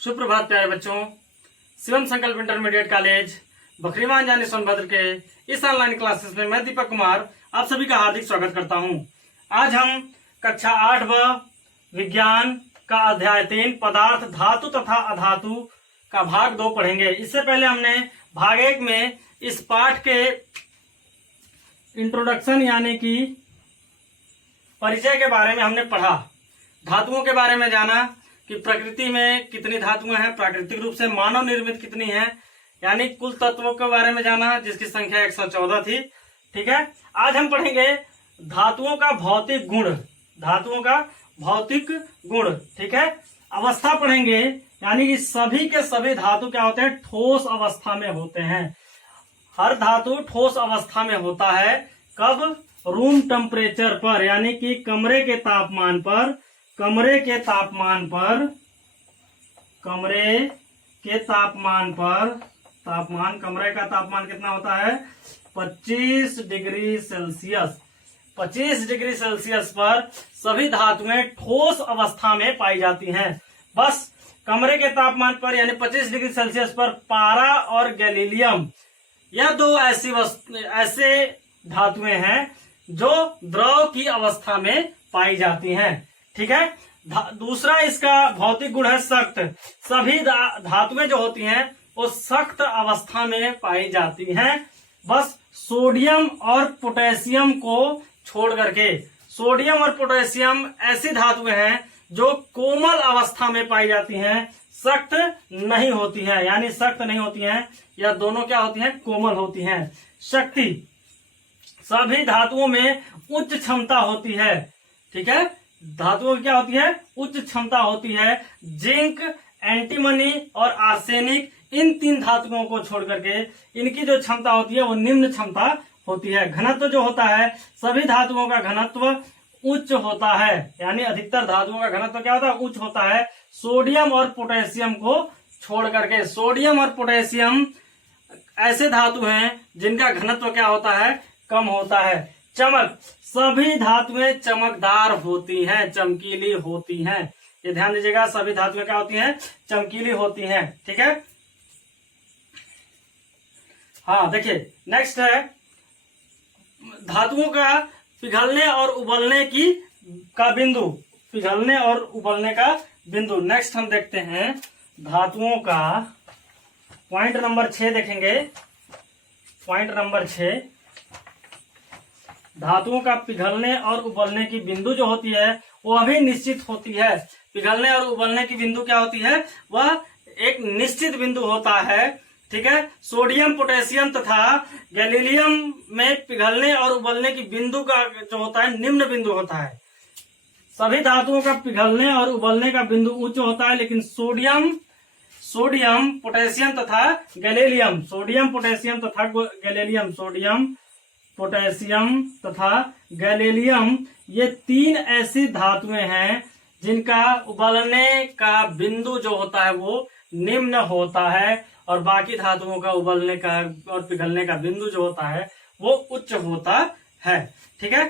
सुप्रभात प्यारे बच्चों। शिवम संकल्प इंटरमीडिएट कॉलेज बखरीवान जानी सोनभद्र के इस ऑनलाइन क्लासेस में मैं दीपक कुमार आप सभी का हार्दिक स्वागत करता हूं। आज हम कक्षा 8 विज्ञान का अध्याय 3 पदार्थ धातु तथा अधातु का भाग 2 पढ़ेंगे। इससे पहले हमने भाग 1 में इस पाठ के इंट्रोडक्शन यानी कि परिचय के बारे में हमने पढ़ा। धातुओं के बारे में जाना कि प्रकृति में कितनी धातुएं हैं, प्राकृतिक रूप से मानव निर्मित कितनी हैं, यानी कुल तत्वों के बारे में जाना जिसकी संख्या 114 थी। ठीक है, आज हम पढ़ेंगे धातुओं का भौतिक गुण, धातुओं का भौतिक गुण। ठीक है, अवस्था पढ़ेंगे यानी कि सभी के सभी धातु क्या होते हैं, ठोस अवस्था में होते हैं। हर धातु ठोस अवस्था में होता है। कब? रूम टेम्परेचर पर, यानी कि कमरे के तापमान पर। कमरे के तापमान पर कमरे का तापमान कितना होता है? 25 डिग्री सेल्सियस। 25 डिग्री सेल्सियस पर सभी धातुएं ठोस अवस्था में पाई जाती हैं। बस कमरे के तापमान पर यानी 25 डिग्री सेल्सियस पर पारा और गैलीलियम, यह दो ऐसे धातुएं हैं जो द्रव की अवस्था में पाई जाती हैं। ठीक है, दूसरा इसका भौतिक गुण है सख्त। सभी धातुएं जो होती हैं वो सख्त अवस्था में पाई जाती हैं। बस सोडियम और पोटेशियम को छोड़ करके। सोडियम और पोटेशियम ऐसी धातुएं हैं जो कोमल अवस्था में पाई जाती हैं, सख्त नहीं होती हैं, यानी सख्त नहीं होती हैं। यह दोनों क्या होती हैं? कोमल होती हैं। शक्ति, सभी धातुओं में उच्च क्षमता होती है। ठीक है, धातुओं की क्या होती है? उच्च क्षमता होती है। जिंक, एंटीमनी और आर्सेनिक, इन 3 धातुओं को छोड़ करके इनकी जो क्षमता होती है वो निम्न क्षमता होती है। घनत्व जो होता है, सभी धातुओं का घनत्व उच्च होता है, यानी अधिकतर धातुओं का घनत्व क्या होता है? उच्च होता है। सोडियम और पोटेशियम को छोड़ करके। सोडियम और पोटेशियम ऐसे धातु हैं जिनका घनत्व क्या होता है? कम होता है। चमक, सभी धातुएं चमकदार होती हैं, चमकीली होती हैं। ये ध्यान दीजिएगा, सभी धातुएं क्या होती हैं? चमकीली होती हैं। ठीक है, हाँ देखिए नेक्स्ट है धातुओं का पिघलने और उबलने का बिंदु। पिघलने और उबलने का बिंदु। नेक्स्ट हम देखते हैं धातुओं का पॉइंट नंबर 6 देखेंगे। पॉइंट नंबर 6, धातुओं का पिघलने और उबलने की बिंदु जो होती है वह भी निश्चित होती है। पिघलने और उबलने की बिंदु क्या होती है? वह एक निश्चित बिंदु होता है। ठीक है, सोडियम, पोटेशियम तथा गैलीलियम में पिघलने और उबलने की बिंदु का जो होता है निम्न बिंदु होता है। सभी धातुओं का पिघलने और उबलने का बिंदु उच्च होता है, लेकिन सोडियम, पोटेशियम तथा गैलीलियम, सोडियम, पोटेशियम तथा गैलीलियम, ये 3 ऐसी धातुएं हैं जिनका उबलने का बिंदु जो होता है वो निम्न होता है, और बाकी धातुओं का उबलने का और पिघलने का बिंदु जो होता है वो उच्च होता है। ठीक है,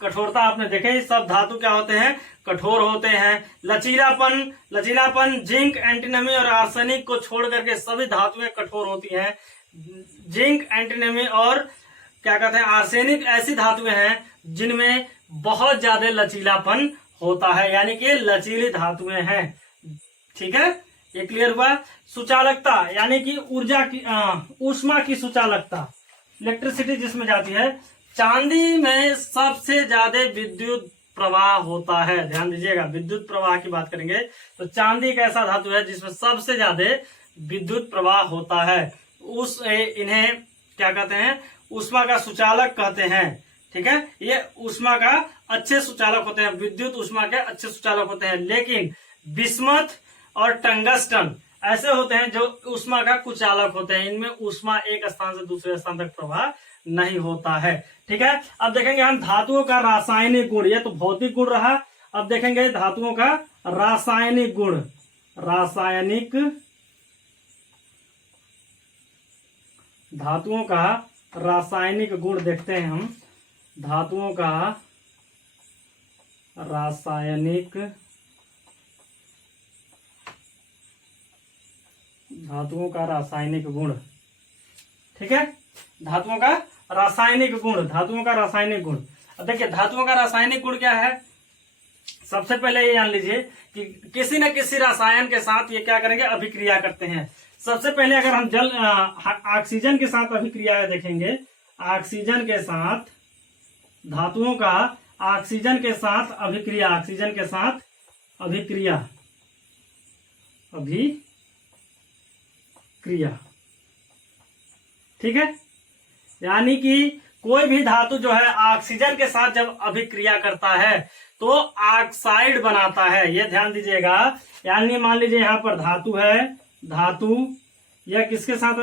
कठोरता आपने देखे, सब धातु क्या होते हैं? कठोर होते हैं। लचीलापन, जिंक, एंटीमनी और आर्सेनिक को छोड़ करके सभी धातुएं कठोर होती हैं। जिंक, एंटीमनी और क्या कहते हैं, आर्सेनिक ऐसी धातुएं हैं जिनमें बहुत ज्यादा लचीलापन होता है, यानी कि लचीली धातुएं हैं। ठीक है, ये क्लियर हुआ। सुचालकता यानी कि ऊर्जा की ऊष्मा की सुचालकता, इलेक्ट्रिसिटी जिसमें जाती है। चांदी में सबसे ज्यादा विद्युत प्रवाह होता है। ध्यान दीजिएगा, विद्युत प्रवाह की बात करेंगे तो चांदी एक ऐसा धातु है जिसमें सबसे ज्यादा विद्युत प्रवाह होता है। इन्हें क्या कहते हैं? ऊष्मा का सुचालक कहते हैं। ठीक है, ये ऊष्मा का अच्छे सुचालक होते हैं, विद्युत ऊष्मा के अच्छे सुचालक होते हैं। लेकिन बिस्मथ और टंगस्टन ऐसे होते हैं जो ऊष्मा का कुचालक होते हैं। इनमें ऊष्मा एक स्थान से दूसरे स्थान तक प्रवाह नहीं होता है। ठीक है, अब देखेंगे हम धातुओं का रासायनिक गुण। ये तो भौतिक गुण रहा। अब देखेंगे धातुओं का रासायनिक गुण। धातुओं का रासायनिक गुण देखते हैं हम। धातुओं का रासायनिक धातुओं का रासायनिक गुण। ठीक है, धातुओं का रासायनिक गुण, धातुओं का रासायनिक गुण। अब देखिए धातुओं का रासायनिक गुण क्या है। सबसे पहले ये जान लीजिए कि किसी न किसी रसायन के साथ ये क्या करेंगे, अभिक्रिया करते हैं। सबसे पहले अगर हम ऑक्सीजन के साथ अभिक्रिया देखेंगे, ऑक्सीजन के साथ, धातुओं का ऑक्सीजन के साथ अभिक्रिया, ऑक्सीजन के साथ अभिक्रिया, अभिक्रिया। ठीक है, यानी कि कोई भी धातु जो है ऑक्सीजन के साथ जब अभिक्रिया करता है तो ऑक्साइड बनाता है। ये ध्यान दीजिएगा। यानी मान लीजिए यहां पर धातु है, धातु यह किसके साथ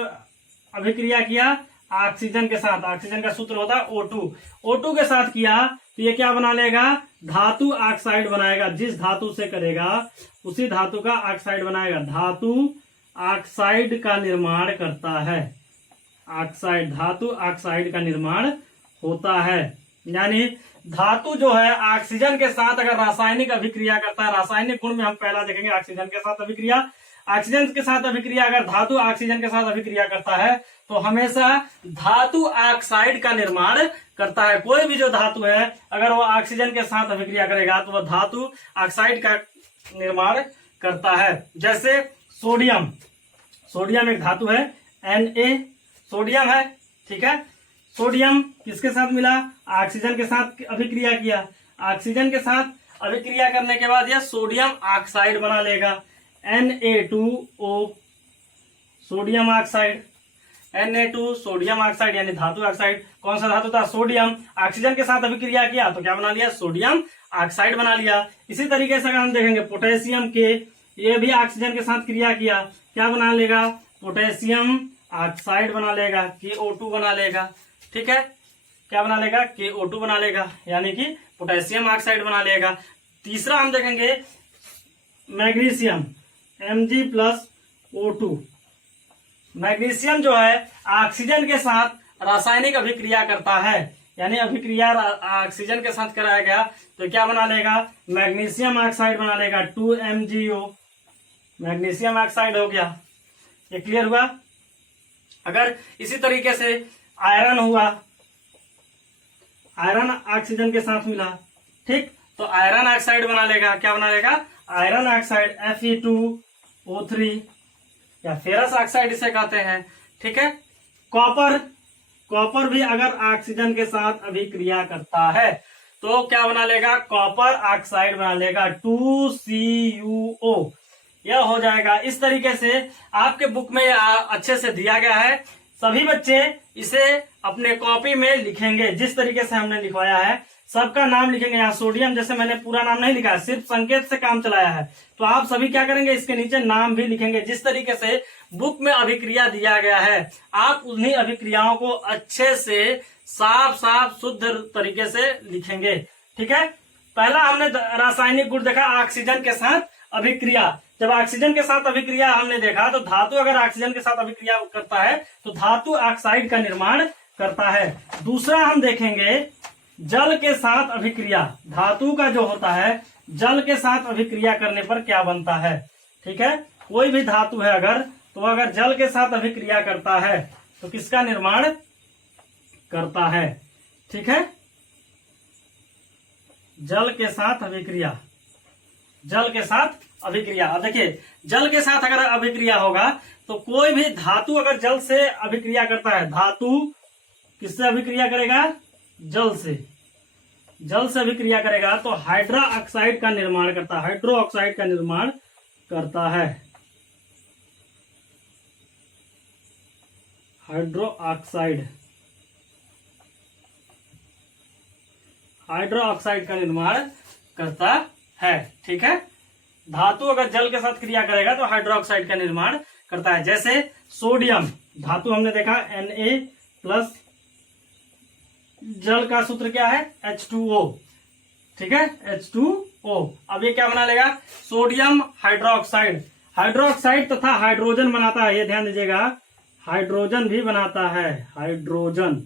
अभिक्रिया किया, ऑक्सीजन के साथ। ऑक्सीजन का सूत्र होता है O2, O2 के साथ किया तो ये क्या बना लेगा, धातु ऑक्साइड बनाएगा। जिस धातु से करेगा उसी धातु का ऑक्साइड बनाएगा। धातु ऑक्साइड का निर्माण करता है, ऑक्साइड, धातु ऑक्साइड का निर्माण होता है। यानी धातु जो है ऑक्सीजन के साथ अगर रासायनिक अभिक्रिया करता है, रासायनिक गुण में हम पहला देखेंगे ऑक्सीजन के साथ अभिक्रिया। ऑक्सीजन के साथ अभिक्रिया, अगर धातु ऑक्सीजन के साथ अभिक्रिया करता है तो हमेशा धातु ऑक्साइड का निर्माण करता है। कोई भी जो धातु है अगर वो ऑक्सीजन के साथ अभिक्रिया करेगा तो वह धातु ऑक्साइड का निर्माण करता है। जैसे सोडियम, सोडियम एक धातु है, Na सोडियम है। ठीक है, सोडियम किसके साथ मिला, ऑक्सीजन के साथ अभिक्रिया किया। ऑक्सीजन के साथ अभिक्रिया करने के बाद यह सोडियम ऑक्साइड बना लेगा, Na2O, sodium oxide, Na2 sodium oxide यानी धातु ऑक्साइड। कौन सा धातु था, सोडियम। ऑक्सीजन के साथ अभिक्रिया किया तो क्या बना लिया, सोडियम ऑक्साइड बना लिया। इसी तरीके से अगर हम देखेंगे पोटेशियम के, ये भी ऑक्सीजन के साथ क्रिया किया, क्या बना लेगा, पोटेशियम ऑक्साइड बना लेगा, KO2 बना लेगा। ठीक है, क्या बना लेगा, KO2 बना लेगा, यानी कि पोटेशियम ऑक्साइड बना लेगा। तीसरा हम देखेंगे मैग्नीशियम, Mg+O2। मैग्नीशियम जो है ऑक्सीजन के साथ रासायनिक अभिक्रिया करता है, यानी अभिक्रिया ऑक्सीजन के साथ कराया गया तो क्या बना लेगा, मैग्नीशियम ऑक्साइड बना लेगा, 2MgO, मैग्नीशियम ऑक्साइड हो गया। ये क्लियर हुआ। अगर इसी तरीके से आयरन हुआ, आयरन ऑक्सीजन के साथ मिला, ठीक, तो आयरन ऑक्साइड बना लेगा, क्या बना लेगा, आयरन ऑक्साइड, Fe2O3 या फेरस ऑक्साइड इसे कहते हैं। ठीक है, कॉपर, कॉपर भी अगर ऑक्सीजन के साथ अभिक्रिया करता है तो क्या बना लेगा, कॉपर ऑक्साइड बना लेगा, 2CuO, यह हो जाएगा। इस तरीके से आपके बुक में अच्छे से दिया गया है। सभी बच्चे इसे अपने कॉपी में लिखेंगे जिस तरीके से हमने लिखवाया है, सबका नाम लिखेंगे। यहाँ सोडियम जैसे मैंने पूरा नाम नहीं लिखा है, सिर्फ संकेत से काम चलाया है, तो आप सभी क्या करेंगे, इसके नीचे नाम भी लिखेंगे। जिस तरीके से बुक में अभिक्रिया दिया गया है आप उन्हीं अभिक्रियाओं को अच्छे से साफ साफ शुद्ध तरीके से लिखेंगे। ठीक है, पहला हमने रासायनिक गुण देखा ऑक्सीजन के साथ अभिक्रिया। जब ऑक्सीजन के साथ अभिक्रिया हमने देखा तो धातु अगर ऑक्सीजन के साथ अभिक्रिया करता है तो धातु ऑक्साइड का निर्माण करता है। दूसरा हम देखेंगे जल के साथ अभिक्रिया, धातु का जो होता है जल के साथ अभिक्रिया करने पर क्या बनता है। ठीक है, कोई भी धातु है अगर जल के साथ अभिक्रिया करता है तो किसका निर्माण करता है। ठीक है, जल के साथ अभिक्रिया, जल के साथ अभिक्रिया। अब देखिए जल के साथ अगर अभिक्रिया होगा तो कोई भी धातु अगर जल से अभिक्रिया करता है, धातु किससे अभिक्रिया करेगा, जल से, जल से अभिक्रिया करेगा तो हाइड्रो ऑक्साइड का निर्माण करता है, हाइड्रो ऑक्साइड का निर्माण करता है, हाइड्रो ऑक्साइड, हाइड्रो ऑक्साइड का निर्माण करता है। ठीक है, धातु अगर जल के साथ क्रिया करेगा तो हाइड्रोक्साइड का निर्माण करता है। जैसे सोडियम धातु हमने देखा Na+, जल का सूत्र क्या है, H2O। ठीक है, H2O। अब ये क्या बना लेगा, सोडियम हाइड्रोक्साइड, हाइड्रोक्साइड तथा हाइड्रोजन बनाता है, ये ध्यान दीजिएगा, हाइड्रोजन भी बनाता है, हाइड्रोजन,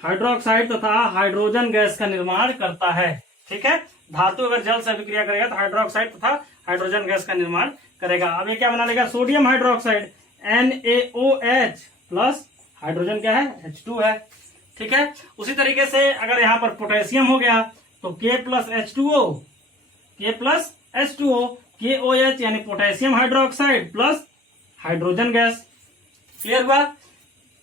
हाइड्रोक्साइड तथा हाइड्रोजन गैस का निर्माण करता है। ठीक है, धातु अगर जल से अभिक्रिया करेगा तो हाइड्रोक्साइड तथा हाइड्रोजन गैस का निर्माण करेगा। अब ये क्या बना लेगा, sodium hydroxide NaOH plus hydrogen क्या है, H2 है। ठीक है, उसी तरीके से अगर यहाँ पर पोटेशियम हो गया तो K प्लस H2O, KOH यानी potassium hydroxide plus hydrogen gas. Clear हुआ।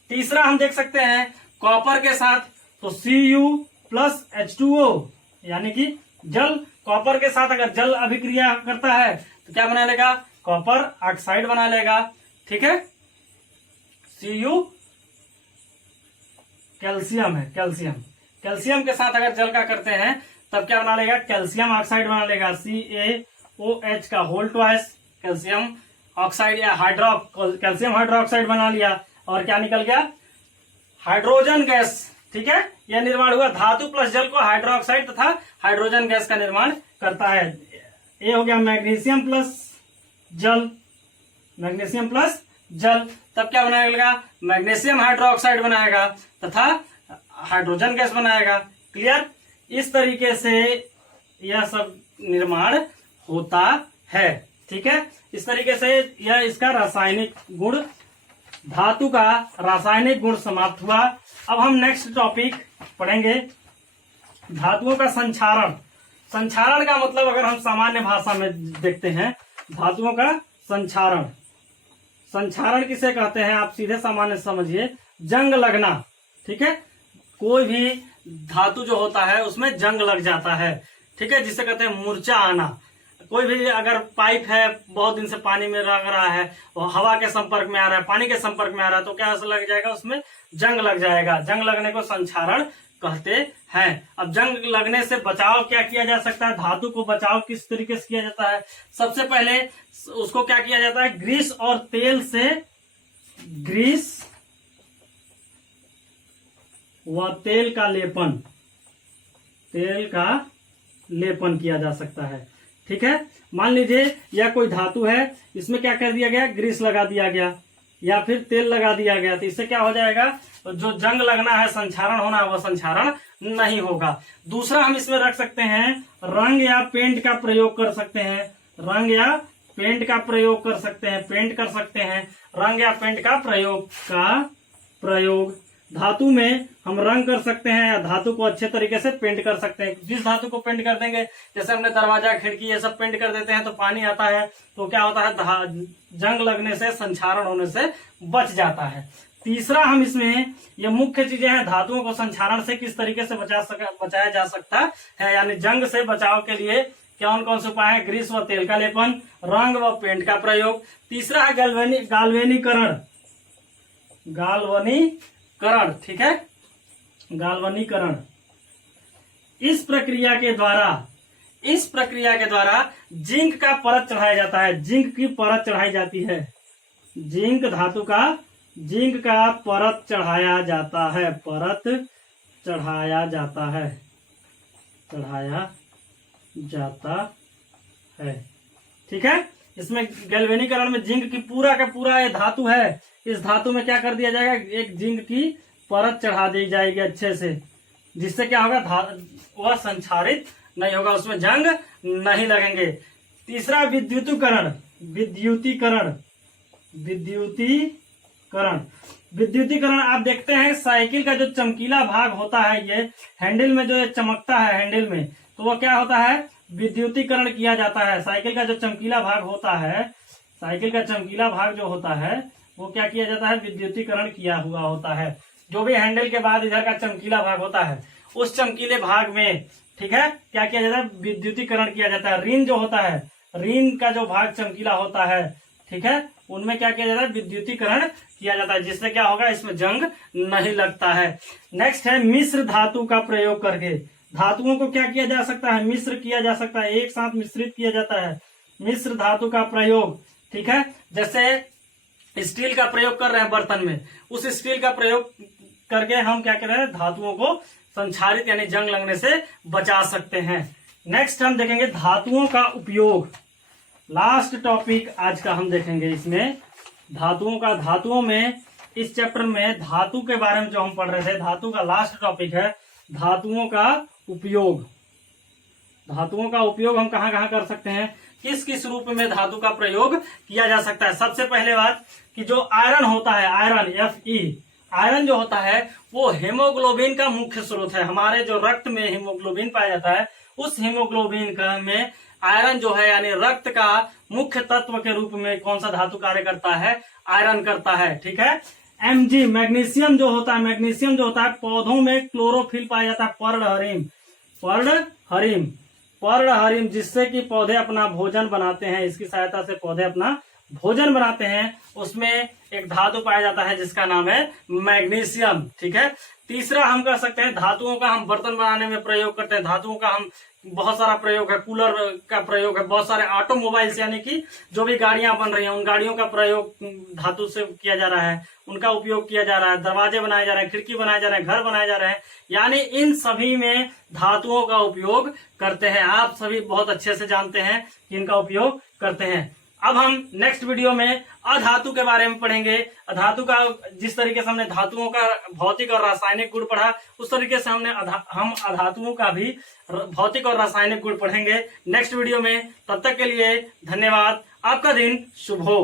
तीसरा हम देख सकते हैं कॉपर के साथ, तो Cu प्लस H2O यानी कि जल, कॉपर के साथ अगर जल अभिक्रिया करता है तो क्या बना लेगा, कॉपर ऑक्साइड बना लेगा। ठीक है, Cu कैल्शियम है, कैल्शियम के साथ अगर जल का करते हैं तब क्या बना लेगा, कैल्शियम ऑक्साइड बना लेगा, CaOH का होल ट्वाइस कैल्शियम ऑक्साइड या कैल्शियम हाइड्रोक्साइड बना लिया और क्या निकल गया, हाइड्रोजन गैस। ठीक है, यह निर्माण हुआ। धातु प्लस जल को हाइड्रोक्साइड तथा हाइड्रोजन गैस का निर्माण करता है। ये हो गया मैग्नीशियम प्लस जल, तब क्या बनाएगा, मैग्नीशियम हाइड्रोक्साइड बनाएगा तथा हाइड्रोजन गैस बनाएगा। क्लियर। इस तरीके से यह सब निर्माण होता है। ठीक है, इस तरीके से यह इसका रासायनिक गुण, धातु का रासायनिक गुण समाप्त हुआ। अब हम नेक्स्ट टॉपिक पढ़ेंगे, धातुओं का संक्षारण। संक्षारण का मतलब अगर हम सामान्य भाषा में देखते हैं, धातुओं का संक्षारण किसे कहते हैं, आप सीधे सामान्य समझिए, जंग लगना। ठीक है, कोई भी धातु जो होता है उसमें जंग लग जाता है। ठीक है, जिसे कहते हैं मूर्छा आना। कोई भी अगर पाइप है, बहुत दिन से पानी में लग रहा है और हवा के संपर्क में आ रहा है, पानी के संपर्क में आ रहा है, तो क्या लग जाएगा, उसमें जंग लग जाएगा। जंग लगने को संक्षारण कहते हैं। अब जंग लगने से बचाव क्या किया जा सकता है, धातु को बचाव किस तरीके से किया जाता है। सबसे पहले उसको क्या किया जाता है, ग्रीस और तेल से, ग्रीस व तेल का लेपन किया जा सकता है। ठीक है, मान लीजिए यह कोई धातु है, इसमें क्या कर दिया गया, ग्रीस लगा दिया गया या फिर तेल लगा दिया गया, तो इससे क्या हो जाएगा, जो जंग लगना है, संक्षारण होना है, वह संक्षारण नहीं होगा। दूसरा हम इसमें रख सकते हैं, रंग या पेंट का प्रयोग कर सकते हैं। रंग या पेंट का प्रयोग कर सकते हैं, रंग या पेंट का प्रयोग धातु में हम रंग कर सकते हैं या धातु को अच्छे तरीके से पेंट कर सकते हैं। जिस धातु को पेंट कर देंगे, जैसे हमने दरवाजा, खिड़की ये सब पेंट कर देते हैं तो पानी आता है, तो क्या होता है, जंग लगने से, संक्षारण होने से बच जाता है। तीसरा हम इसमें, ये मुख्य चीजें हैं, धातुओं को संक्षारण से किस तरीके से बचाया जा सकता है, यानी जंग से बचाव के लिए कौन कौन से उपाय है, ग्रीस व तेल का लेपन, रंग व पेंट का प्रयोग। तीसरा है गाल्वनीकरण। ठीक है, गाल्वनीकरण। इस प्रक्रिया के द्वारा जिंक का परत चढ़ाया जाता है, जिंक की परत चढ़ाई जाती है, जिंक धातु का परत चढ़ाया जाता है। ठीक है, इसमें गैल्वेनीकरण में जिंक की पूरा का पूरा ये धातु है, इस धातु में क्या कर दिया जाएगा, एक जिंक की परत चढ़ा दी जाएगी अच्छे से, जिससे क्या होगा, वह संक्षारित नहीं होगा, उसमें जंग नहीं लगेंगे। तीसरा विद्युतीकरण आप देखते हैं, साइकिल का जो चमकीला भाग होता है, ये हैंडल में जो ये चमकता है हैंडल में, तो वो क्या होता है, विद्युतीकरण किया जाता है। साइकिल का जो चमकीला भाग होता है, वो क्या किया जाता है, विद्युतीकरण किया हुआ होता है। जो भी हैंडल के बाद इधर का चमकीला भाग होता है, उस चमकीले भाग में, ठीक है, क्या किया जाता है, विद्युतीकरण किया जाता है। रिन जो होता है, रिन का जो भाग चमकीला होता है, ठीक है, उनमें क्या किया जाता है, विद्युतीकरण किया जाता है, जिससे क्या होगा, इसमें जंग नहीं लगता है। नेक्स्ट है मिश्र धातु का प्रयोग करके। धातुओं को क्या किया जा सकता है, मिश्र किया जा सकता है, एक साथ मिश्रित किया जाता है, मिश्र धातु का प्रयोग। ठीक है, जैसे स्टील का प्रयोग कर रहे हैं बर्तन में, उस स्टील का प्रयोग करके हम क्या कर रहे हैं, धातुओं को संक्षारित यानी जंग लगने से बचा सकते हैं। नेक्स्ट हम देखेंगे धातुओं का उपयोग। लास्ट टॉपिक आज का हम देखेंगे इसमें, धातुओं में, इस चैप्टर में धातु के बारे में जो हम पढ़ रहे थे, धातु का लास्ट टॉपिक है धातुओं का उपयोग। धातुओं का उपयोग हम कहाँ कहाँ कर सकते हैं, किस किस रूप में धातु का प्रयोग किया जा सकता है। सबसे पहले बात कि जो आयरन होता है, आयरन Fe, आयरन जो होता है वो हेमोग्लोबिन का मुख्य स्रोत है। हमारे जो रक्त में हेमोग्लोबिन पाया जाता है, उस हेमोग्लोबिन का में आयरन जो है यानी रक्त का मुख्य तत्व के रूप में कौन सा धातु कार्य करता है, आयरन करता है। ठीक है। Mg मैग्नीशियम जो होता है, मैग्नीशियम जो होता है पौधों में क्लोरोफिल पाया जाता है, पर्णहरिम, पर्णहरिम, पर्णहरिम, जिससे कि पौधे अपना भोजन बनाते हैं। इसकी सहायता से पौधे अपना भोजन बनाते हैं। उसमें एक धातु पाया जाता है जिसका नाम है मैग्नीशियम। ठीक है। तीसरा हम कह सकते हैं धातुओं का हम बर्तन बनाने में प्रयोग करते हैं। धातुओं का हम बहुत सारा प्रयोग है, कूलर का प्रयोग है, बहुत सारे ऑटोमोबाइल्स यानी कि जो भी गाड़ियां बन रही हैं उन गाड़ियों का प्रयोग धातु से किया जा रहा है, उनका उपयोग किया जा रहा है। दरवाजे बनाए जा रहे हैं, खिड़की बनाए जा रहे हैं, घर बनाए जा रहे हैं, यानी इन सभी में धातुओं का उपयोग करते हैं। आप सभी बहुत अच्छे से जानते हैं कि इनका उपयोग करते हैं। अब हम नेक्स्ट वीडियो में अधातु के बारे में पढ़ेंगे। अधातु का जिस तरीके से हमने धातुओं का भौतिक और रासायनिक गुण पढ़ा, उस तरीके से हम अधातुओं का भी भौतिक और रासायनिक गुण पढ़ेंगे नेक्स्ट वीडियो में। तब तक के लिए धन्यवाद। आपका दिन शुभ हो।